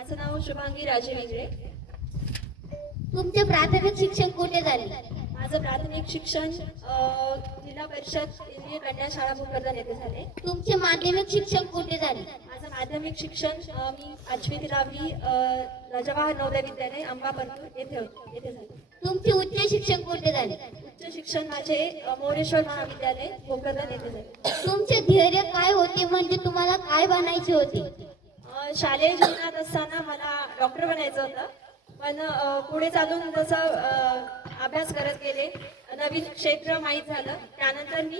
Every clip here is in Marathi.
माझं नाव शुभांगी राजे वेगळे. तुमचे प्राथमिक शिक्षण कुठे झाले? माझं प्राथमिक शिक्षण जिल्हा परिषद केंद्रीय कन्या शाळा भोकरदन येथे झाले. तुमचे माध्यमिक शिक्षण कुठे झाले? माझं माध्यमिक शिक्षण मी 5वी ते 10वी जवाहर नवोदय विद्यालय अंबापरतूर येथे झाले. तुमचे उच्च शिक्षण कुठे झाले? उच्च शिक्षण माझे मोरेश्वर महाविद्यालय भोकरदन येथे झाले. तुमचे ध्येय काय होते, म्हणजे तुम्हाला काय बनायचे होते? शालेय जीवनात असताना मला डॉक्टर बनायचं होतं, पण पुढे चालून जसं अभ्यास करत गेले, नवीन क्षेत्र माहीत झालं, त्यानंतर मी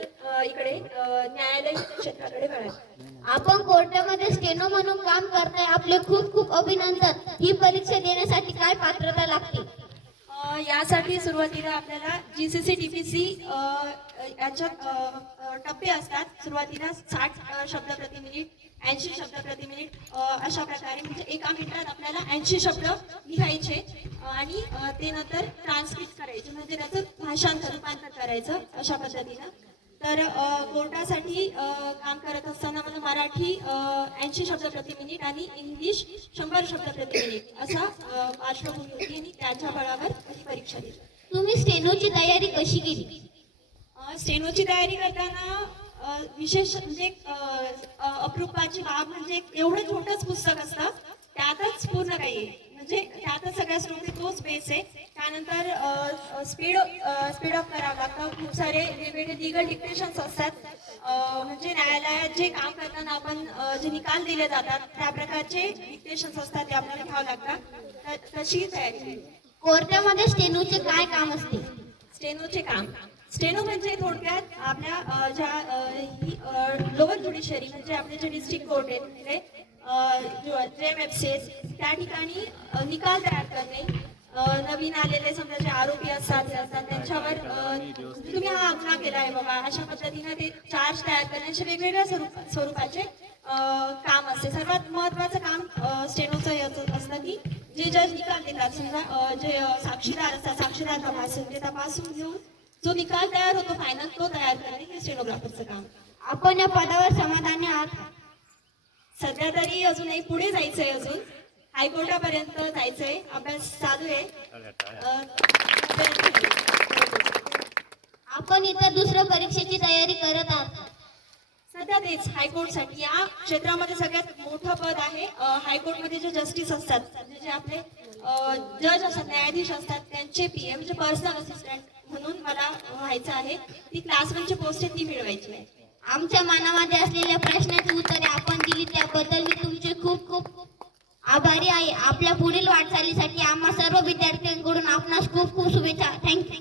इकडे न्यायालयीन क्षेत्राकडे वळाले. आपण कोर्टामध्ये स्टेनो म्हणून काम करताय, आपले खूप खूप अभिनंदन. ही परीक्षा देण्यासाठी काय पात्रता लागते? यासाठी सुरुवातीला आपल्याला GCC TPC याच्यात टप्पे असतात. सुरुवातीला 60 शब्द प्रति मिनिट, 80 शब्द प्रति मिनिट, अशा प्रकारे म्हणजे एका मिनिटात आपल्याला 80 शब्द लिहायचे आणि ते नंतर ट्रान्सक्रिप्ट करायचे, म्हणजे त्याचं भाषांतर रूपांतर करायचं अशा पद्धतीनं. तर कोर्टासाठी काम करत असताना मला मराठी 80 शब्द प्रति मिनिट आणि इंग्लिश 100 शब्द प्रति मिनिट असा पार्श्वभूमी होती आणि त्याच्या बळावर ही परीक्षा दिली. तुम्ही स्टेनोची तयारी कशी केली? स्टेनोची तयारी करताना विशेष म्हणजे अप्रूपाची बाब म्हणजे एवढं छोटंच पुस्तक असतं, त्यातच पूर्ण काही आहे, म्हणजे त्यातच सगळ्या स्टोरी तोच बेस आहे. त्यानंतर स्पीड अप करावं लागतं. खूप सारे वेगवेगळे लिगल डिक्टेशन्स असतात, म्हणजे न्यायालयात जे काम करताना आपण जे निकाल दिले जातात त्या प्रकारचे डिक्टेशन्स असतात, ते आपल्याला घ्यावं लागतात. तशी तयारी. कोर्टामध्ये स्टेनोचे काय काम असते? स्टेनोचे काम, स्टेनो म्हणजे थोडक्यात आपल्या ज्या लोअर ज्युडिशरी म्हणजे आपले जे डिस्ट्रिक्ट कोर्ट आहेत तिथे JMFCs त्या ठिकाणी निकाल तयार करणे, नवीन आलेले समजा जे आरोपी असतात त्यांच्यावर तुम्ही हा गुन्हा केला आहे बाबा अशा पद्धतीने ते चार्ज तयार करणे, असे वेगवेगळ्या स्वरूपाचे काम असते. सर्वात महत्वाचं काम स्टेनोचं याचं असतं की जे जज निकाल देतात, समजा जे साक्षीदार असतात, साक्षीदार तपासून घेऊन जो निकाल तयार होतो फायनल तो तयार करणे हे स्टेनोग्राफरचं काम. आपण या पदावर समाधानी आहात? सध्या तरी अजूनही पुढे जायचंय, अजून हायकोर्टापर्यंत जायचंय, अभ्यास चालू आहे. आपण इतर दुसऱ्या परीक्षेची तयारी करत आहात? सध्या तेच हायकोर्टसाठी. या क्षेत्रामध्ये सगळ्यात मोठं पद आहे हायकोर्टमध्ये जे जस्टिस असतात, म्हणजे जे आपले जज असतात, न्यायाधीश असतात, त्यांचे PM म्हणजे पर्सनल असिस्टंट म्हणून मला व्हायचं आहे. ती क्लास 1ची पोस्ट आहे, ती मिळवायची आहे. आमच्या मनामध्ये असलेल्या प्रश्नाची उत्तरे आपण दिली त्याबद्दल मी तुमचे खूप खूप आभारी आहे. आपल्या पुढील वाटचालीसाठी आम्हा सर्व विद्यार्थ्यांकडून आपणास खूप खूप शुभेच्छा. थँक्यू.